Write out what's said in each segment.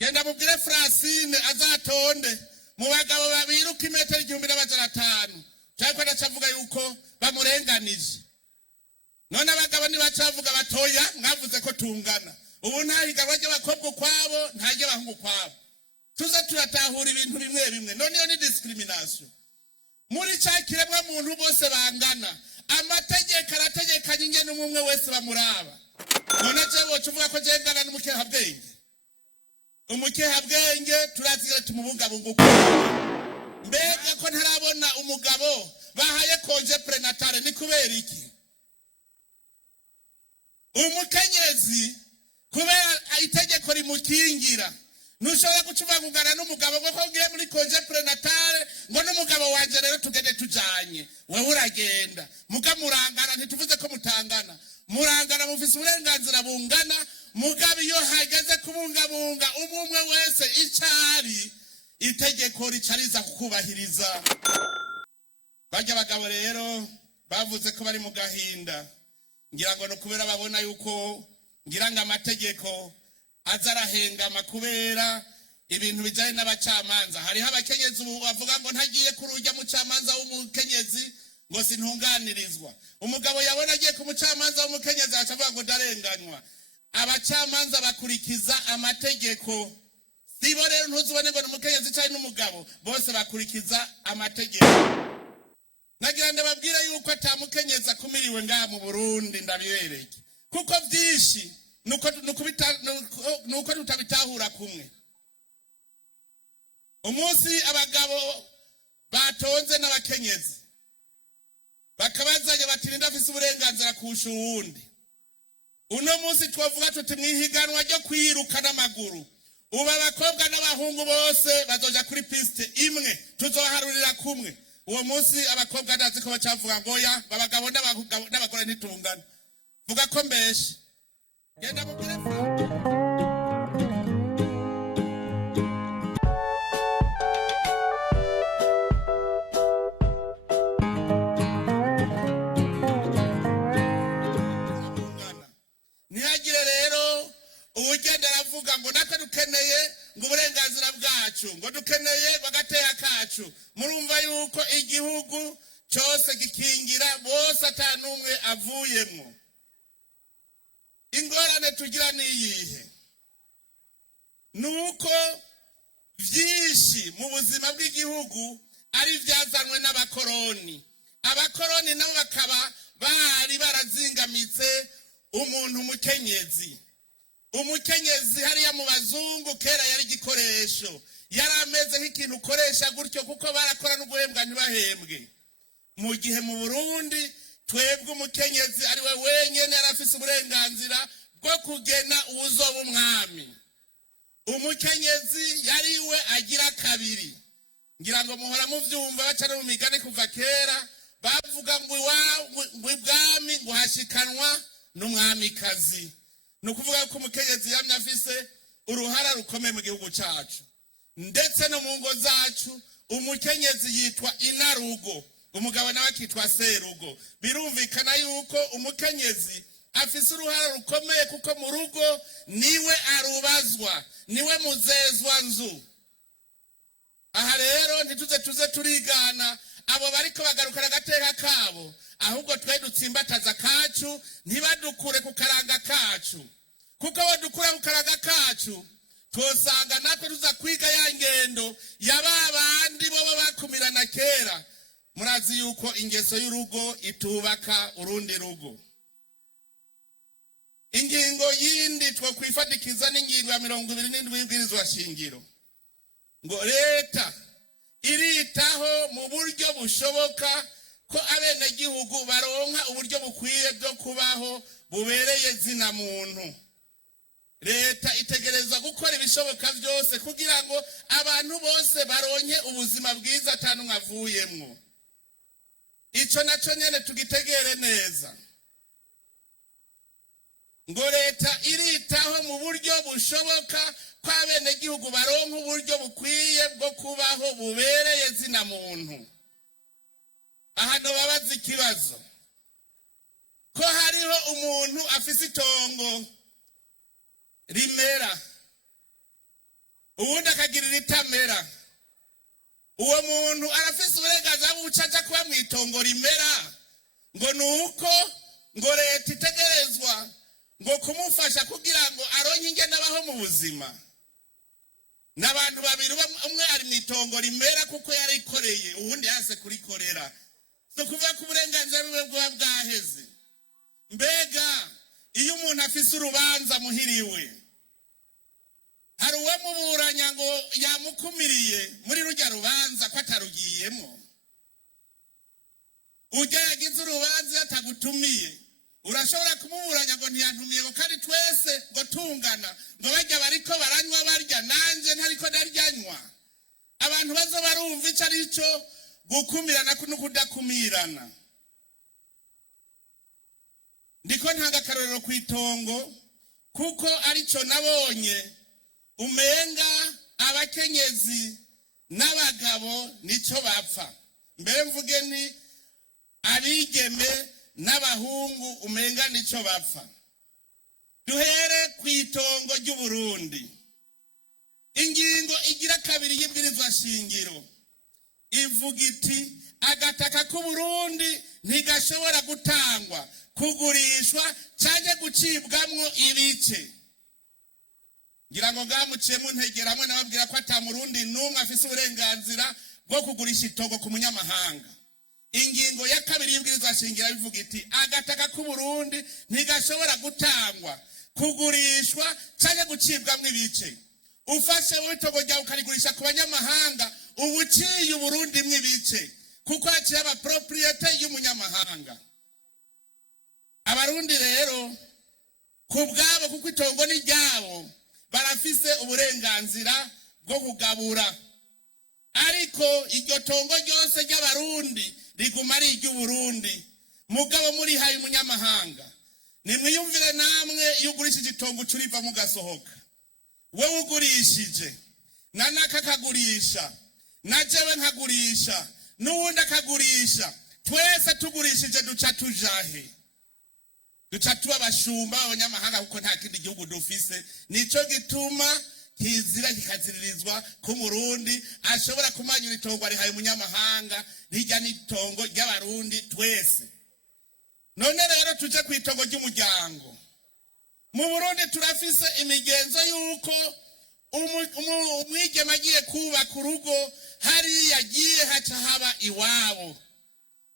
genda mubwire Francine azatonde mu bagabo babiruka imetero 1500 cyangwa ndacavuga yuko bamurenganije. None abagabo nibacavuga batoya mwavuze ko tungana. Ubu nta higanwa ry'abakobwa kwabo nta ry'abahungu kwabo. Tuza turatahura ibintu bimwe bimwe. None iyo ni discrimination. Muri cyakiremwa muntu bose bangana. Amategeko arategekanye ingene umwe wese bamuraba. None cyabo tuvuga ko jengana n'umukehabwenge. Umukehabwenge turazira tumubungabunga uko. Mbega ko ntarabona umugabo bahaye konje prenatale ni kubera iki? Umukenyezi kubera itegeko rimukingira nushobora gucuvangana n'umugabo ngo ngiye muri konje prenatale ngo n'umugabo wanje rero tugende tujanye wewe uragenda mukamurangana ntituvuze ko mutangana murangana mufise uburenganzira bungana mugabe iyo hageze kubungabunga umwe wese icari itegeko ricariza kukubahiriza. Bajya bagabo rero bavuze ko bari mu gahinda ngira ngo no kubera babona yuko ngiranga amategeko azarahengama kubera ibintu bijanye n'abacamanza. Hari abakenyezi bavuga ngo ntagiye kurujya mu camanza w'umukenyezi ngo sintunganirizwa. Umugabo yabona agiye ku mucamanza w'umukenyezi acavuga ngo darenganywa. Abacamanza bakurikiza amategeko. Sibo rero ntuzubone ngo n'umukenyezi cyane n'umugabo bose bakurikiza amategeko. Nagira ndababwira yuko atamukenyeza kumiriwe ngaha mu Burundi ndabibereke kuko byinshi nuko tutabitahura kumwe. Umunsi abagabo batonze n'abakenyezi bakabazanye bati ndafise uburenganzira kusha uwundi. Uno munsi twavuga tuti mwihiganwa ryo kwiruka n'amaguru uba abakobwa n'abahungu bose bazoja kuri piste imwe tuzoharurira kumwe. Uwo munsi abakobwa ndazi ko bacavuga ngo ya babagabo n'abagore ntitungana. Vuga ko mbeshe genda mubwire ntihagire rero uwugenda aravuga ngo natwe dukeneye ngo uburenganzira bwacu ngo dukeneye bagatera kacu. Murumva yuko igihugu cyose gikingira bose atanumwe avuyemo. Ingorane tugira niyihe nuko vyinshi mu buzima bw'igihugu ari vyazanwe n'abakoroni. Abakoroni nabo bakaba bari barazingamitse umuntu umukenyezi. Umukenyezi hariya mu bazungu kera yari gikoresho, yarameze nk'ikintu ukoresha gutyo kuko barakora n'uguhembwa ntibahembwe. Mu gihe mu Burundi twebwe umukenyezi ari we wenyene yarafise uburenganzira bwo kugena uwuzoba umwami. Umukenyezi yari we agira kabiri. Ngira ngo muhora muvyumva bacana mu migani kuva kera bavuga ngo ibwami ngo hashikanwa n'umwamikazi. Nukuvuga ko umukenyezi yamye afise uruhara rukomeye mu gihugu cyacu ndetse no mu ngo zacu. Umukenyezi yitwa inarugo, umugabo nawe akitwa serugo. Birumvikana yuko umukenyezi afise uruhara rukomeye kuko mu rugo niwe arubazwa, niwe muzezwa nzu. Aha rero ntituze turigana abo bariko bagarukana agateka kabo, ahubwo twe dutsimbataza kacu ntibadukure ku karanga kacu. Kuko badukura ku karanga kacu tosanga natwe tuza kwiga ya ngendo yababandi bo bakumirana kera. Murazi yuko ingeso y'urugo itubaka urundi rugo. Ingingo yindi two kwifadikiza n'ingingo ya 27 y'ibwirizwa shingiro ngo leta iritaho mu buryo bushoboka ko abenegihugu baronka uburyo bukwiye bwo kubaho bubereye zina muntu. Leta itegereza gukora ibishoboka byose kugira ngo abantu bose baronke ubuzima bwiza atanumwe avuyemwo. Ico naco nyene tugitegere neza ngo leta iritaho mu buryo bushoboka ko abenegihugu baronka uburyo bukwiye bwo kubaho bubereye zina muntu. Ahano babaza ikibazo ko hariho umuntu afise itongo rimera uwundi akagirira itamera. Uwo muntu arafise uburenganzira bucaca kuba mwitongo rimera ngo nuko ngo leta itegerezwa ngo kumufasha kugira ngo aronke ingene abaho mu buzima. N'abantu babiri umwe ari mwitongo rimera kuko yarikoreye uwundi yase kurikorera. So kuva ku burenganzira bwe bwa bwaheze. Mbega iyo umuntu afise urubanza muhiriwe hari uwamuburanya ngo yamukumiriye muri rujya rubanza ko atarugiyemo. Ujya yagize urubanza atagutumiye urashobora kumuburanya ngo ntiyantumiye ngo kandi twese ngo tungana ngo bajya bariko baranywa barya nanje ntariko ndaryanywa. Abantu bazo barumva ico arico gukumirana no kudakumirana. Ndiko ntanga karorero kwitongo kuko arico nabonye umenga abakenyezi n'abagabo nico bapfa. Mbere mvuge ni abigeme n'abahungu umenga nico bapfa. Duhere kwitongo ry'Uburundi. Ingingo igira kabiri y'ibwirizwa shingiro ivuga iti agataka k'Uburundi ntigashobora gutangwa, kugurishwa canke gucibwamwo ibice. Ngira ngo gamuciyemo ntegera hamwe nababwira ko ata Murundi numwe afise uburenganzira bwo kugurisha itongo ku munyamahanga. Ingingo ya kabiri y'ibwirizwa shingiro bivuga iti agataka k'Uburundi ntigashobora gutangwa, kugurishwa canke gucibwamwo ibice. Ufashe itongo ryawe ukarigurisha ku banyamahanga ubuciye Uburundi mwibice kuko haciye aba propriete y'umunyamahanga. Abarundi rero kubwabo kuko itongo ni ryabo barafise uburenganzira bwo kugabura. Ariko iryo tongo ryose ry'Abarundi riguma ari iry'Uburundi mugabo muri haye umunyamahanga. Nimwiyumvire namwe iyo ugurishije itongo curiva mugasohoka. Wewe ugurishije nanaka kagurisha najewe nkagurisha n'uwundi akagurisha twese tugurishije duca tujahe? Duca tuba abashumba abanyamahanga kuko nta kindi gihugu dufise. Nico gituma kizira kikaziririzwa ku Murundi ashobora kumanyura itongo ari haye umunyamahanga rijya n'itongo ry'Abarundi twese. None rero tuje ku itongo ry'umuryango. Mu Burundi turafise imigenzo yuko umwigeme agiye kubaka urugo hari yagiye haca haba iwabo.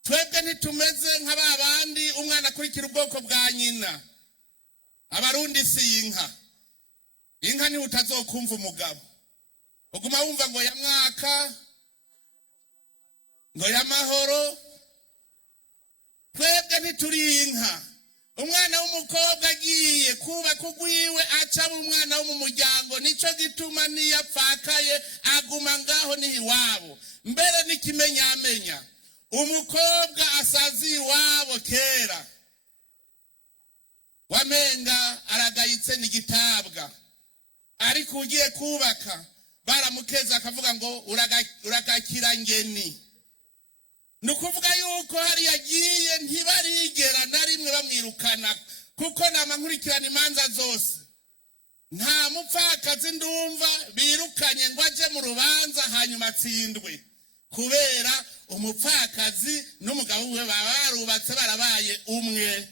Twebwe ntitumeze nk'ababandi umwana akurikira ubwoko bwa nyina. Abarundi si inka. Inka ni utazokumva umugabo. Uguma wumva ngo ya mwaka ngo ya mahoro. Twebwe ntituri inka. Umwana w'umukobwa agiye kubaka ugwiwe aca umwana wo mu muryango. Nico gituma niyapfakaye aguma ngaho ni iwabo. Mbere n'ikimenyamenya umukobwa asazi iwabo kera wamenga aragayitse n'igitabwa. Ariko ugiye kubaka baramukeza akavuga ngo uragakira ngeni. Nukuvuga yuko hari yagiye ntibarigera na rimwe bamwirukana kuko namankurikirana imanza zose nta mupfakazi ndumva birukanye ngo aje mu rubanza hanyuma atsindwe kubera umupfakazi n'umugabo we barubatse barabaye umwe.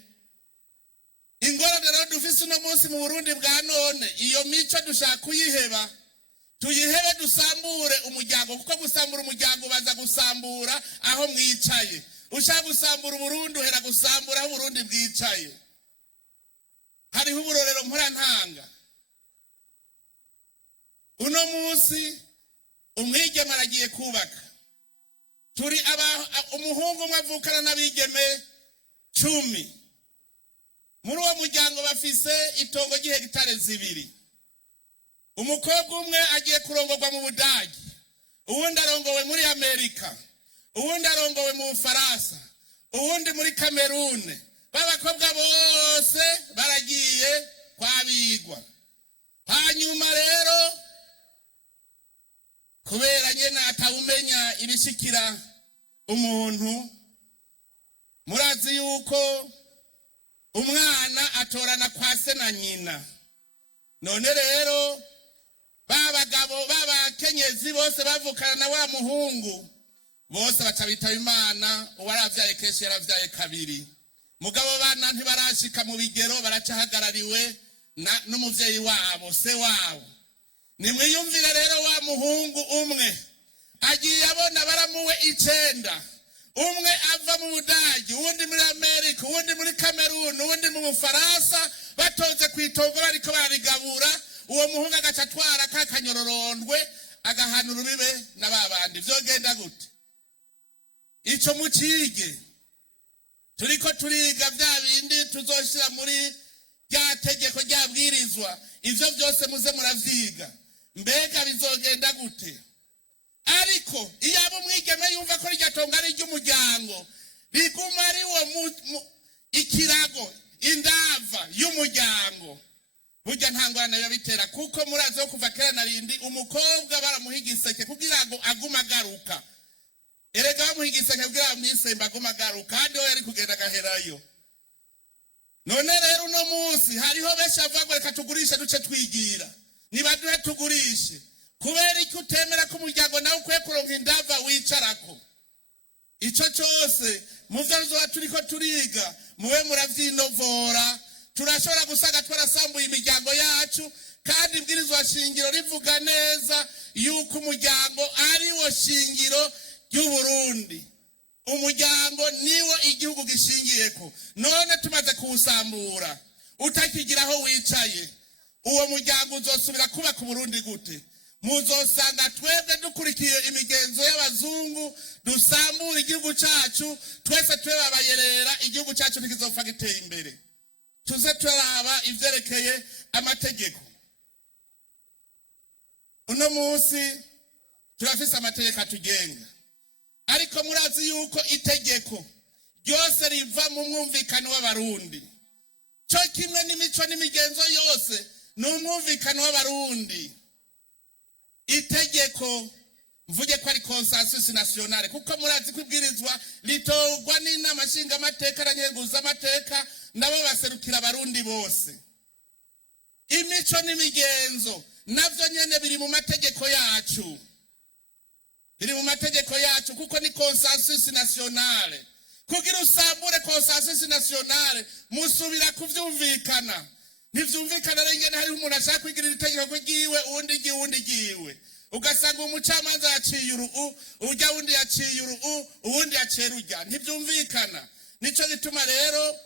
Ingorane rero dufise uno munsi mu Burundi bwa none iyo mico dushaka kuyiheba. Tuyihebe dusambure umuryango kuko gusambura umuryango baza gusambura aho mwicaye. Ushaka gusambura Burundi uhera gusambura aho Burundi bwicaye. Hariho uburorero mpora ntanga. Uno munsi umwigeme aragiye kubaka. Turi umuhungu umwe avukana n'abigeme 10. Muri uwo muryango bafise itongo ry'ihegitare 2. Umukobwa umwe agiye kurongorwa mu Budagi, uwundi arongowe muri Amerika, uwundi arongowe mu Bufaransa, uwundi muri Kamerune. Babakobwa bose baragiye kwabigwa. Hanyuma rero kubera nyene atawumenya ibishikira umuntu, murazi yuko umwana atorana kwa se na nyina. None rero babagabo babakenyezi bose bavukana na wa muhungu bose batabitaba Imana. Uwaravyaye kenshi yaravyaye kabiri. Mugabo bana ntibarashika mu bigero, baracahagarariwe n'umuvyeyi wabo, se wabo. Nimwiyumvire rero wa muhungu umwe agiye abona baramuwe 9, umwe ava mu Budagi, uwundi muri Amerika, uwundi muri Cameroon, uwundi mu Bufaransa, batonze kwitongo bariko barigabura. Uwo muhungu agacatwara kakanyororondwe agahana urubibe n'ababandi. Vyogenda gute? Ico mucige. Turiko turiga vya bindi tuzoshira muri rya tegeko ryabwirizwa. Ivyo byose muze muravyiga. Mbega bizogenda gute? Ariko iyo abo mwigeme yumva ko ryatonga ari ry'umuryango, biguma ari wo ikirago, indava y'umuryango. Burya ntangwana yabitera, kuko murazo kuva kera narindi umukobwa baramuhigiseke kugira ngo aguma agaruka. Erega bamuhigiseke kugira mwisemba aguma agaruka, kandi we yari kugenda gaherayo. None rero uno munsi hariho besha avagwe reka tugurishe duce twigira. Niba duhe tugurishe. Kubera iki utemera ko umuryango nawe ukwiye kuronka indava wicarako? Ico cyose muvyo turiko turiga muwe muravyinovora. Turashobora gusanga twarasambuye imiryango yacu, kandi ibwirizwa shingiro rivuga neza yuko umuryango ari wo shingiro y'Uburundi. Umuryango niwo igihugu gishingiyeko. None tumaze kuwusambura, utakigiraho wicaye, uwo muryango uzosubira kuba ku Burundi gute? Muzosanga twebwe dukurikiye imigenzo y'abazungu, dusambura igihugu cacu, twese twebe abayerera, igihugu cacu ntikizopfa giteye imbere. Tuze turaba ivyerekeye amategeko. Uno munsi turafise amategeko atugenga, ariko murazi yuko itegeko ryose riva mu mwumvikano w'abarundi. Cyo kimwe n'imico n'imigenzo yose ni umwumvikano w'abarundi. Itegeko mvuge ko ari consensus nationale, kuko murazi kwibwirizwa litogwa n'inama nshinga amateka n'anyeguza amateka, nabo baserukira abarundi bose. Imico n'imigenzo navyo nyene biri mu mategeko yacu. Biri mu mategeko yacu kuko ni consensus nationale. Kugira usambure consensus nationale musubira kuvyumvikana. Nivyumvikana rero ingene hari umuntu ashaka kwigirira itegeko ryiwe uwundi giwe. Ugasanga umucamanza yaciye uru'u, urya wundi yaciye uru'u, uwundi yaciye urya. Ntivyumvikana. Nico gituma rero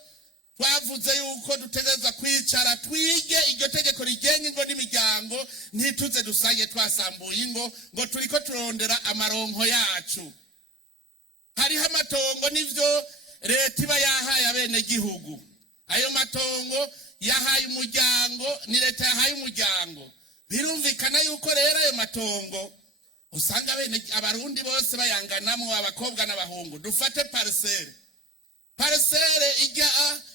twavuze yuko dutegereza kwicara twige iryo tegeko rigenga ingo n'imiryango, ntituze dusange twasambuye ingo ngo turiko turondera amaronko yacu. Hariho amatongo n'ivyo leta iba yahaye abene gihugu. Ayo matongo yahaye umuryango, ni leta yahaye umuryango. Birumvikana yuko rero ayo matongo usanga abarundi bose bayanganamwo, abakobwa n'abahungu. Dufate parcelle ijya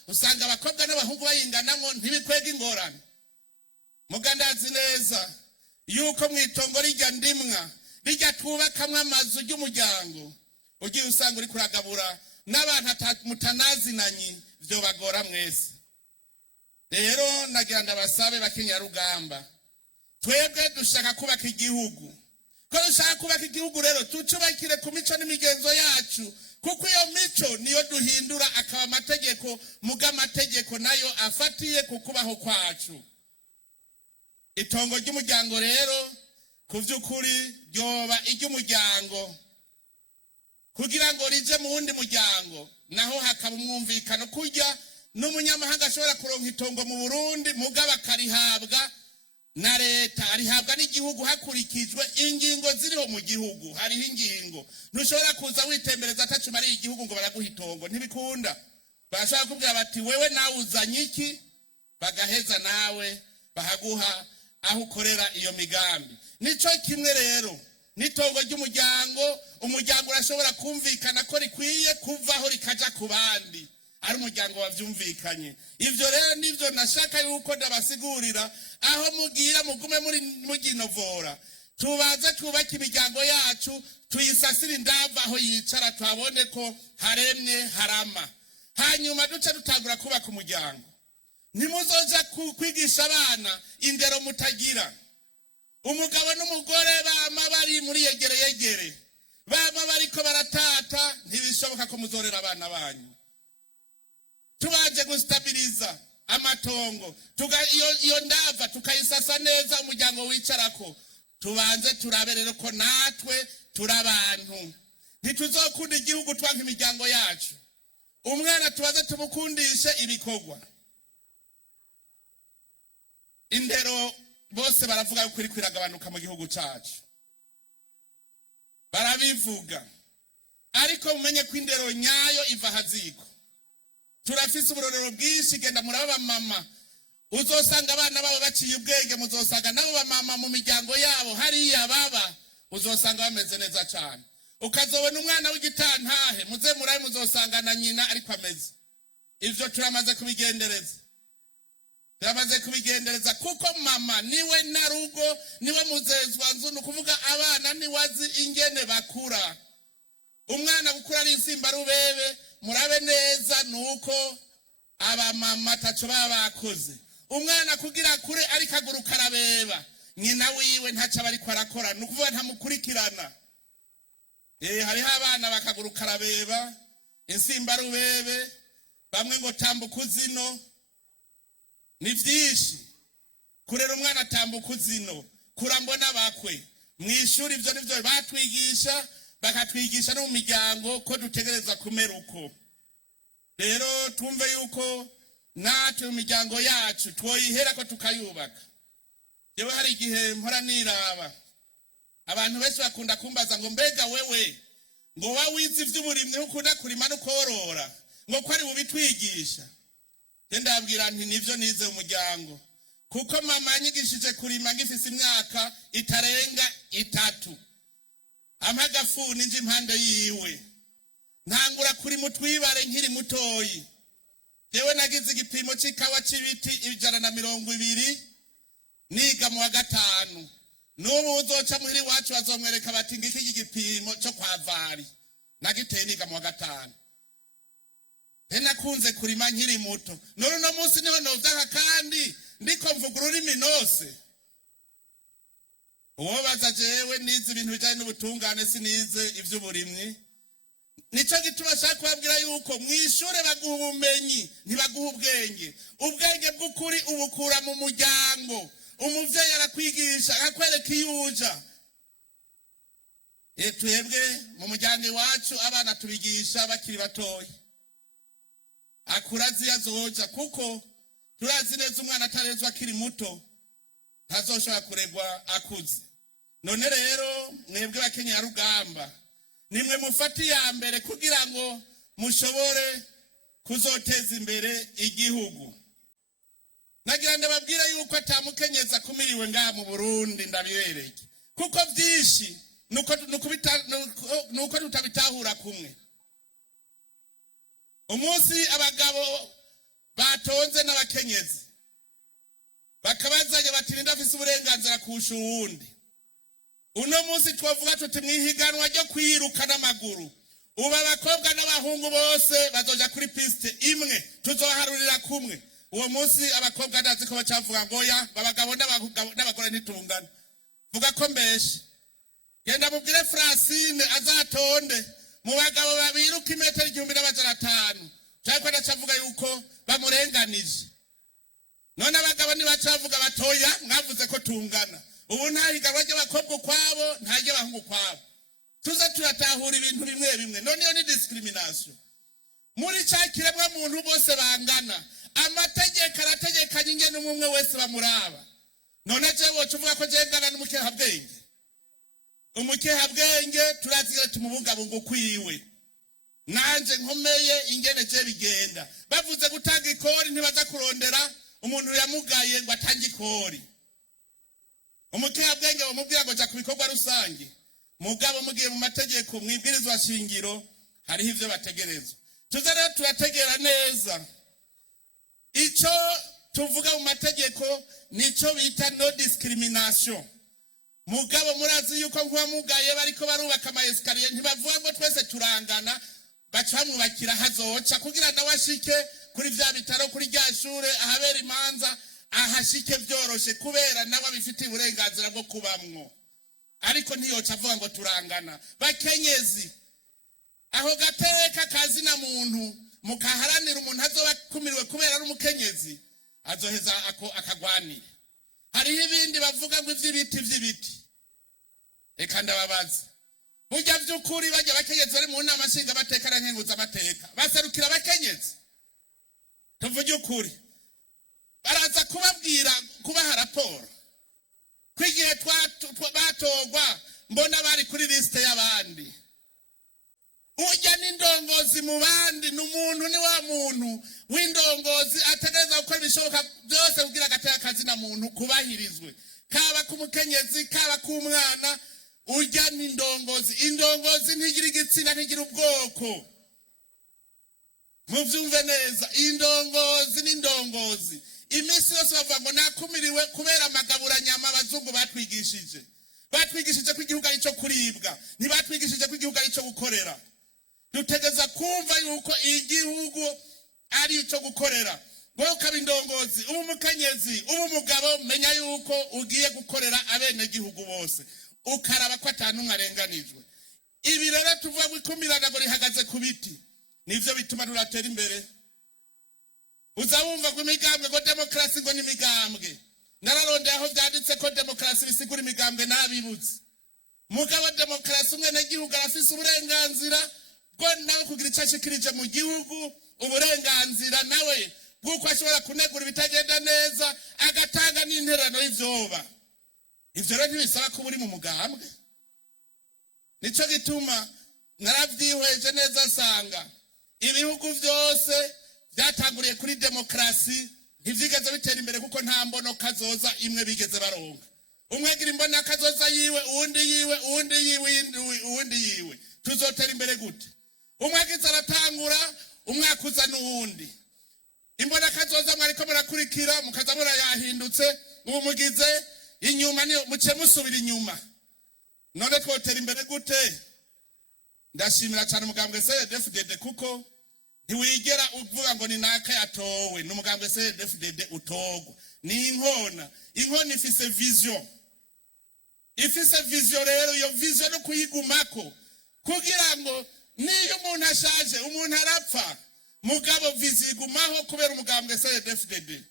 usanga abakobwa n'abahungu bayinganamwo, ntibikwega ingorane. Mugandazi neza yuko mwitongo rijya ndimwa rijya tubakamwe amazu y'umuryango, ugiye usanga uri kuragabura n'abantu mutanazinanye, byo bagora mwese. Rero nagira ndabasabe bakinyarugamba, twebwe dushaka kubaka igihugu. Ko dushaka kubaka igihugu rero tucubakire ku mico n'imigenzo yacu, kuko iyo mico niyo duhindura akaba amategeko, muga amategeko nayo afatiye kukubaho kwacu. Itongo ry'umuryango rero kuvyukuri ryoba iry'umuryango, kugira ngo rije mu wundi muryango naho hakaba umwumvikano. Kurya n'umunyamahanga ashobora kuronka itongo mu Burundi, muga bakarihabwa na leta, arihabwa n'igihugu hakurikijwe ingingo ziriho mu gihugu. Hariho ingingo, ntushobora kuza witembereza atacu mari igihugu ngo baraguha itongo, ntibikunda. Bashaka kubwira bati wewe nawe uzanye iki, bagaheza nawe bahaguha aho ukorera iyo migambi. Nico kimwe rero n'itongo ry'umuryango. Umuryango urashobora kumvikana ko rikwiye kuvaho rikaja ku bandi, ari umuryango wavyumvikanye. Ivyo rero nivyo nashaka yuko ndabasigurira, aho mugira mugume muri muginovora. Tubaze twubake imiryango yacu, tuyisasire indava aho yicara, twabone ko haremye harama, hanyuma duce dutangura kubaka umuryango. Ntimuzoja kwigisha abana indero mutagira. umugabo n'umugore bama bari muri yegere bama bariko baratata ntibishoboka ko muzorera abana banyu. Tubanje gustabiliza amatongo iyo ndava tukayisasa neza umuryango wicarako, tubanze turabe rero ko natwe turabantu ntituzokunda igihugu twanka imiryango yacu. Umwana tubaze tumukundishe ibikorwa. Indero bose baravuga yuko iri kwiragabanuka mu gihugu cacu, barabivuga, ariko mumenye ko indero nyayo iva haziko. Turafise uburorero bwinshi, genda muraba mama uzosanga abana babo baciye ubwenge, muzosanga nabo bamama mu miryango yabo hariya baba uzosanga bameze neza cyane. Ukazobona umwana w'igitantahe muze murabe muzosanga na nyina ariko ameze. Ivyo turamaze kubigendereza kuko mama niwe narugo, niwe muzezwa nzu, nukuvuga abana niwazi ingene bakura. Umwana gukura ari insimba rubebe, murabe neza nuko aba mama taco babakoze. Umwana kugira kure ari kaguru karabeba, nyina wiwe ntaca bariko arakora, nukuvuga ntamukurikirana. Hariho abana bakaguru karabeba, insimba rubebe, bamwe ngo tambuka uzino. Ni vyinshi kurera umwana tambuka uzino, kurambona bakwe mwishuri. Ivyo nivyo batwigisha, bakatwigisha no mu miryango ko dutegereza kumera uko. Rero tumve yuko natwe mu miryango yacu twoyihera ko tukayubaka. Jewe hari igihe mpora niraba abantu benshi bakunda kumbaza ngo mbega wewe ngo wawize ivy'uburimyi ukunda kurima no korora ngo ko ari bubitwigisha. Ndabwira nti nivyo nize mu muryango, kuko mama yanyigishije kurima ngifise imyaka itarenga 3. Amagafuni nje impande yiwe, ntangura kuri mutwibare nkiri mutoyi. Jewe nagize igipimo c'ikawa c'ibiti 120 niga mu wa 5. N'ubu uzoca muhiri wacu bazomwereka bati ngiki igipimo cyo kwa Vari, nagiteye niga mu wa 5. Nakunze kurima nkiri muto, none no munsi niho novyaka kandi ndiko mvuga ururimi nose. Uwo baza jewe nize ibintu bijanye n'ubutungane, sinize ivy'uburimyi. Nico gituma shaka kubabwira yuko mwishure baguha ubumenyi ntibaguha ubwenge. Ubwenge bw'ukuri ubukura mu muryango. Umuvyeyi arakwigisha akakwereka iyuja. Twebwe mu muryango iwacu abana tubigisha bakiri batoyi, akurazi azoja, kuko turazi neza umwana atarezwa akiri muto ntazoshobora kuregwa akuze. None rero mwebwe bakenye ya rugamba nimwe mufati ya mbere kugira ngo mushobore kuzoteza imbere igihugu. Nagira ndababwira yuko atamukenyeza kumiriwe ngaha mu Burundi ndabibereke, kuko vyinshi nuko tutabitahura kumwe. Umunsi abagabo batonze n'abakenyezi bakabazanye bati ndafise uburenganzira kurusha uwundi. Uno munsi twavuga tuti mwihiganwa ryo kwiruka n'amaguru, ubu abakobwa n'abahungu bose bazoja kuri piste imwe, tuzoharurira kumwe. Uwo munsi abakobwa ndazi ko bacavuga ngo ya babagabo n'abagore ntitungana. Vuga ko mbeshe. Genda mubwire Francine azatonde mu bagabo babiruka imetero 1500. Cyako ndacavuga yuko bamurenganije. None abagabo nibacavuga batoya mwavuze ko tungana. Ubu ntahiganwa ry'abakobwa kwabo ntajye bahungu kwabo. Tuza turatahura ibintu bimwe bimwe. None yo ni discrimination. Muri cyakiremwa muntu bose bangana. Amategeko arategekanye ingene umwe wese bamuraba. None jewe tuvuga ko jengana n'umukehabwenge. Umukehabwenge turazira tumubungabunga ukwiwe. Nanje nkomeye ingene je bigenda. Bavuze gutanga ikori ntibaza kurondera umuntu yamugaye ngo atange ikori. Umukehabwenge bamubwira ngo ja kubikorwa rusange. Mugabo mugiye mu mategeko mwibwirizwa shingiro hariho ivyo bategerezwa. Tuza rero turategera neza. Ico tuvuga mu mategeko nico bita no discrimination. Mugabo murazi yuko nkuba mugaye bariko barubaka ama escalier ntibavuga ngo twese turangana, bacamwubakira hazoca kugira nawe ashike kuri vya bitaro, kuri rya shure ahabera imanza, ahashike byoroshe kubera nawe abifitiye uburenganzira bwo kubamwo, ariko ntiyoca avuga ngo turangana. Bakenyezi, aho gateka kazina muntu mukaharanira umuntu azoba kumiriwe kubera ari umukenyezi, azoheza akagwanira. Hariho ibindi bavuga ngo ivy'ibiti. Eka ndababaza, burya by'ukuri bajya abakenyezi bari mu nama nshinga amateka na nkenguza amateka baserukira abakenyezi? Tuvuge ukuri, baraza kubabwira kubaha raporo kwigihe batogwa mbona bari kuri liste y'abandi. Ujya n'indongozi mu bandi, n'umuntu ni wa muntu w'indongozi ategereza gukora ibishoboka byose kugira agateka kazina muntu kubahirizwe, kaba kumukenyezi kaba kumwana. Ujya n'indongozi, indongozi ntigira igitsina ntigira ubwoko, muvyumve neza. Indongozi n'indongozi imisi yose bavuga ngo nakumiriwe kubera amagaburanyama abazungu batwigishije ko igihugu ari cyo kuribwa, ntibatwigishije ko igihugu ari cyo gukorera. Dutegeza kumva yuko igihugu ari cyo gukorera. Wowe ukaba indongozi, ubu umukenyezi, ubu umugabo, menya yuko ugiye gukorera abene gihugu bose, ukaraba ko atanumwe arenganijwe. Ibi rero tuvuga ngo ikumirana ngo rihagaze ku biti, nivyo bituma turatera imbere. Uzabumva ko imigambwe ko demokarasi ngo ni imigambwe, nararondeye aho byanditse ko demokarasi bisigura imigambwe nabibuze. Mugabo demokarasi umwene gihugu arafise uburenganzira bwo nawe kugira icyo ashikirije mu gihugu, uburenganzira nawe bw'uko ashobora kunegura ibitagenda neza agatanga n'interano y'ivyoba. Ivyo rero ntibisaba ko uri mu mugambwe. Nico gituma naravyihweje neza asanga ibihugu vyose byatanguriye kuri demokarasi ntivyigeze bitera imbere kuko nta mbono kazoza imwe bigeze baronka. Umwe gira imbona kazoza yiwe, uwundi yiwe. Tuzotera imbere gute? Umwe agize aratangura, umwaka uza n'uwundi. Imbona kazoza mwariko murakurikira mukaza murayahindutse, ubu mugize inyuma niyo muce musubira inyuma. None twotera imbere gute? Ndashimira cyane umugambwe CNDD-FDD kuko ntiwigera uvuga ngo ni naka yatowe, n'umugambwe CNDD-FDD utogwa. Ni inkona ifise vision. Ifise vision rero, iyo vision no kuyigumako kugira ngo niyo umuntu ashaje, umuntu arapfa, mugabo vision igumaho kubera umugambwe CNDD-FDD.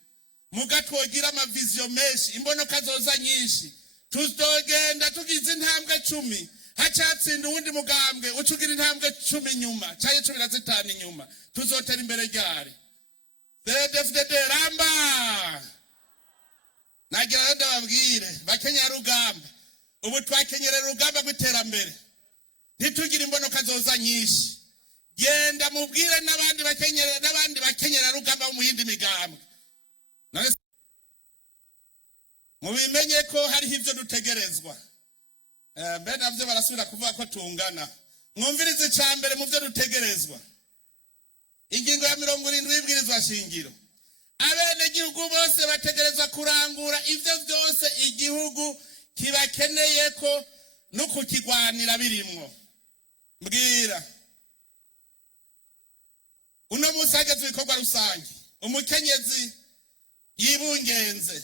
Mugatwogira ama vision menshi, imbono kazoza nyinshi. Tuzogenda tugize intambwe 10, hacatsinda uwundi mugambwe ucugira intambwe 10 nyuma, cyaye 15 nyuma. Tuzotera imbere ryari? CNDD-FDD ramba. Nagira ndababwire bakenya rugamba, ubu twakenyera rugamba gwiterambere, ntitugira imbono kazoza nyinshi. Genda mubwire n'abandi bakenyera rugamba mu yindi migambwe. Mubimenye ko hari ivyo dutegerezwa. Mbe navyo barasubira kuvuga ko tungana. Mwumvirize icambere mu byo dutegerezwa. Ingingo ya 70 y'ibwirizwa shingiro. Abene gihugu bose bategerezwa kurangura ivyo byose igihugu kibakeneye ko no kukigwanira birimwo. Mbwira. Uno musageze ibikorwa rusange. Umukenyezi yibungenze,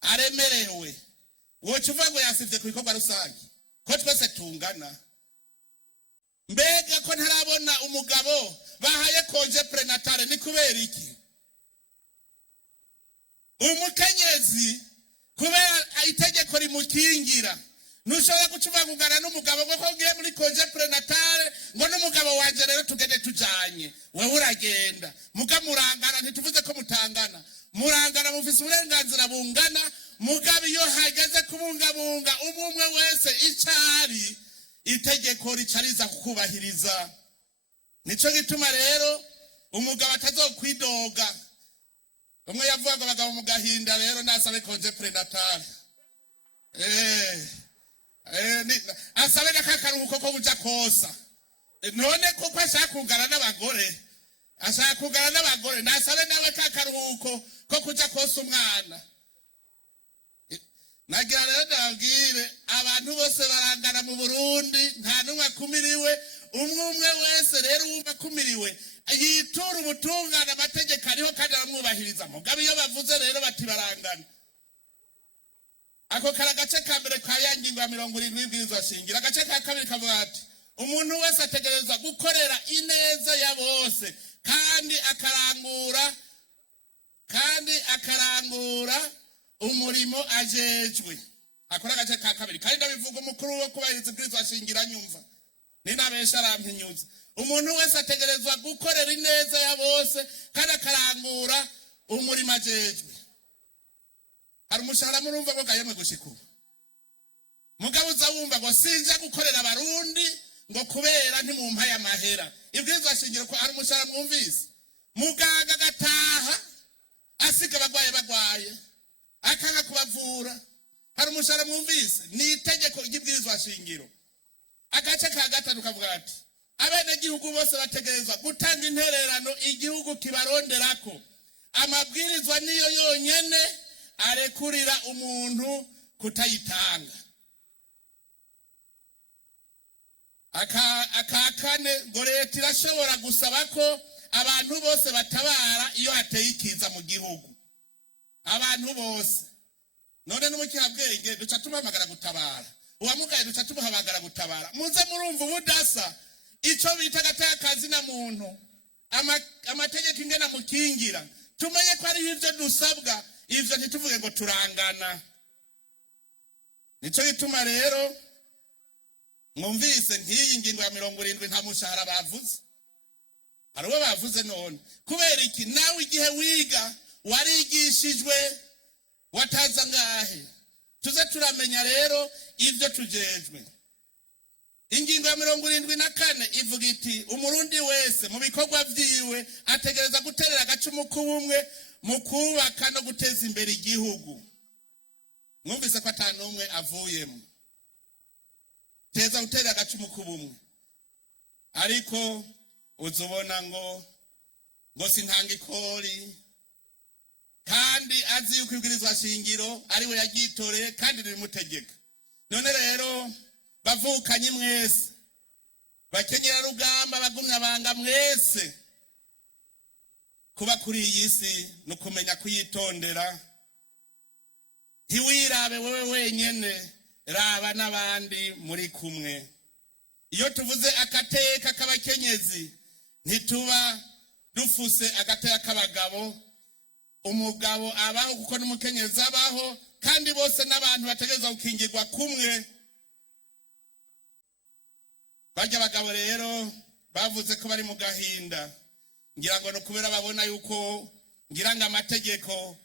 aremerewe, wocuva ngo yasivye ku bikorwa rusange ko twese tungana. Mbega ko ntarabona umugabo bahaye konje prenatale ni kubera iki? Umukenyezi kubera itegeko rimukingira, nushobora gucuva kugana n'umugabo ngo ngiye muri konje prenatale ngo n'umugabo wanje rero tugende tujanye, wewe uragenda mukamurangana. Ntituvuze ko mutangana, murangana mufise uburenganzira bungana, mugabe iyo hageze kubungabunga umwe wese icari itegeko ricariza kukubahiriza. Nico gituma rero umugabo atazokwidoga. Umwe yavuga ngo abagabo mu gahinda rero nasabe konje prenatale. Asabe n'akaruhuko ko buja kosa. None kuko ashaka kugana n'abagore, nasabe nawe kakaruhuko ko kuja kosa umwana. Nagira rero ndabwire abantu bose barangana mu Burundi, nta numwe akumiriwe. Umwe wese rero wumva akumiriwe yitura ubutungane amategeko ariho kandi aramwubahiriza. Mugabo iyo bavuze rero bati barangana. Ako kari agace ka mbere ka ya ngingo ya 70 y'ibwirizwa shingiro. Agace ka kabiri kavuga ati umuntu wese ategerezwa gukorera ineza ya bose kandi akarangura umurimo ajejwe. Akora agace ka kabiri kandi ndabivuga umukuru wo kubahiriza ibwirizwa shingiro anyumva. Ninabesha arampinyuza. Umuntu wese ategerezwa gukorera ineza ya bose kandi akarangura umurimo ajejwe. Hari umushahara murumva ko gayemwe gushikuba. Mugabo uza wumva ngo sinja gukorera abarundi ngo kubera ntimumpa ya mahera. Ibwirizwa shingiro ko ari umushahara mwumvise. Muganga gataha asika bagwaye akanga kubavura. Hari umushahara mwumvise. Ni itegeko ry'ibwirizwa shingiro. Agace ka gatatu kavuga ati abenegihugu bose bategerezwa gutanga intererano igihugu kibaronderako. Amabwirizwa niyo yonyene arekurira umuntu kutayitanga. Akakane ngo leta irashobora gusaba ko abantu bose batabara iyo hateye ikiza mu gihugu. Abantu bose. None n'umukihabwenge duca tumuhamagara gutabara. Uwamugaye duca tumuhamagara gutabara. Muze murumva ubudasa ico bita gatakazi na muntu. Amategeko ingena mukingira. Tumenye ko ari ivyo dusabwa, ivyo ntituvuge ngo turangana. Nico gituma rero mwumvise ntiyi ngingo ya 70 nta mushahara bavuze. Hari uwo bavuze none. Kubera iki nawe igihe wiga warigishijwe wataza ngahe. Tuze turamenya rero ivyo tujejwe. Ingingo ya 74 ivuga iti umurundi wese mu bikorwa vyiwe ategereza guterera agacumu k'ubumwe mu kubaka no guteza imbere igihugu. Mwumvise ko atanumwe avuyemo. Teza guterera agacumu k'ubumwe. Ariko uzubona ngo sintanga ikori kandi azi yuko ibwirizwa shingiro ari we yagitoreye kandi rimutegeka. None rero bavukanye mwese bakenyera rugamba bagumya banga mwese kuba kuri iyi si no kumenya kuyitondera. Ntiwirabe wewe wenyene, raba n'abandi muri kumwe. Iyo tuvuze akateka k'abakenyezi ntituba dufuse agateka k'abagabo. Umugabo abaho kuko n'umukenyezi abaho kandi bose n'abantu bategereza gukingirwa kumwe. Bajya abagabo rero bavuze ko bari mu gahinda. Ngira ngo no kubera babona yuko ngira ngo amategeko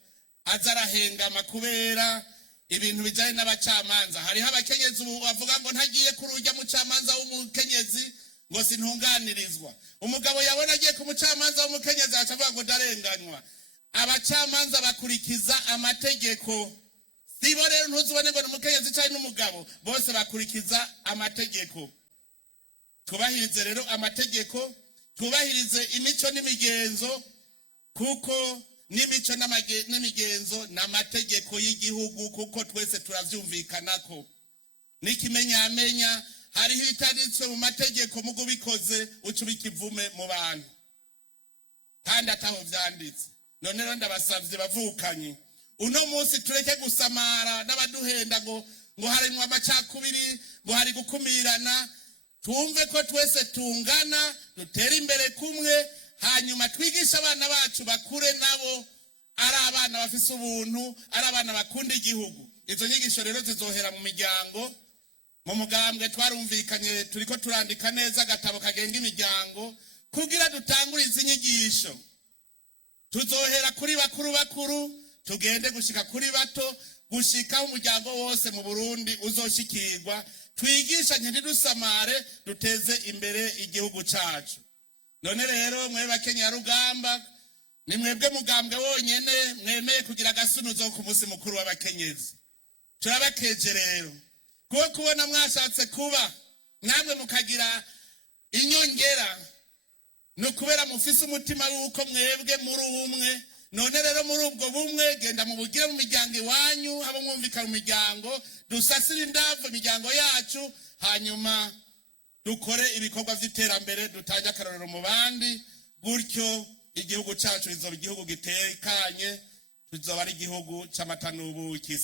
azarahengama kubera ibintu bijanye n'abacamanza. Hariho abakenyezi bavuga ngo ntagiye kurujya mu camanza w'umukenyezi ngo sintunganirizwa. Umugabo yabona agiye ku mucamanza w'umukenyezi acavuga ngo darenganywa. Abacamanza bakurikiza amategeko. Sibo rero ntuzubone ngo n'umukenyezi cyane n'umugabo bose bakurikiza amategeko. Tubahirize rero amategeko, tubahirize imico n'imigenzo kuko n'imico n'imigenzo n'amategeko y'igihugu kuko twese turavyumvikanako. Nikimenyamenya hariho itanditswe mu mategeko mugo bikoze ucubikivume mu bantu. Kandi ataho vyanditse. None rero ndabasavye bavukanye uno munsi tureke gusamara n'abaduhenda ngo harimwe amacakubiri ngo hari gukumirana. Tumve ko twese tungana dutera imbere kumwe hanyuma twigisha abana bacu bakure nabo ari abana bafise ubuntu, ari abana bakunda igihugu. Izo nyigisho rero zizohera mu miryango. Mu mugambwe twarumvikanye turiko turandika neza agatabo kagenga imiryango kugira dutangurize inyigisho. Tuzohera kuri bakuru tugende gushika kuri bato gushika umuryango wose mu Burundi uzoshikirwa. Twigisha ntidusamare duteze imbere igihugu cacu. None rero mwe bakenyera rugamba ni mwebwe mugambwe wonyene mwemeye kugira gasunuzo ku munsi mukuru w'abakenyezi. Turabakeje rero kuko kubona mwashatse kuba namwe mukagira inyongera no kubera mufise umutima yuko mwebwe muri umwe. None rero muri ubwo bumwe genda mu bugire mu miryango iwanyu habo mwumvika mu miryango dusasira indava imiryango yacu hanyuma dukore ibikorwa vy'iterambere dutaje akarorero mu bandi gutyo igihugu cyacu kizoba igihugu gitekanye, kizoba ari igihugu cy'amata n'ubuki.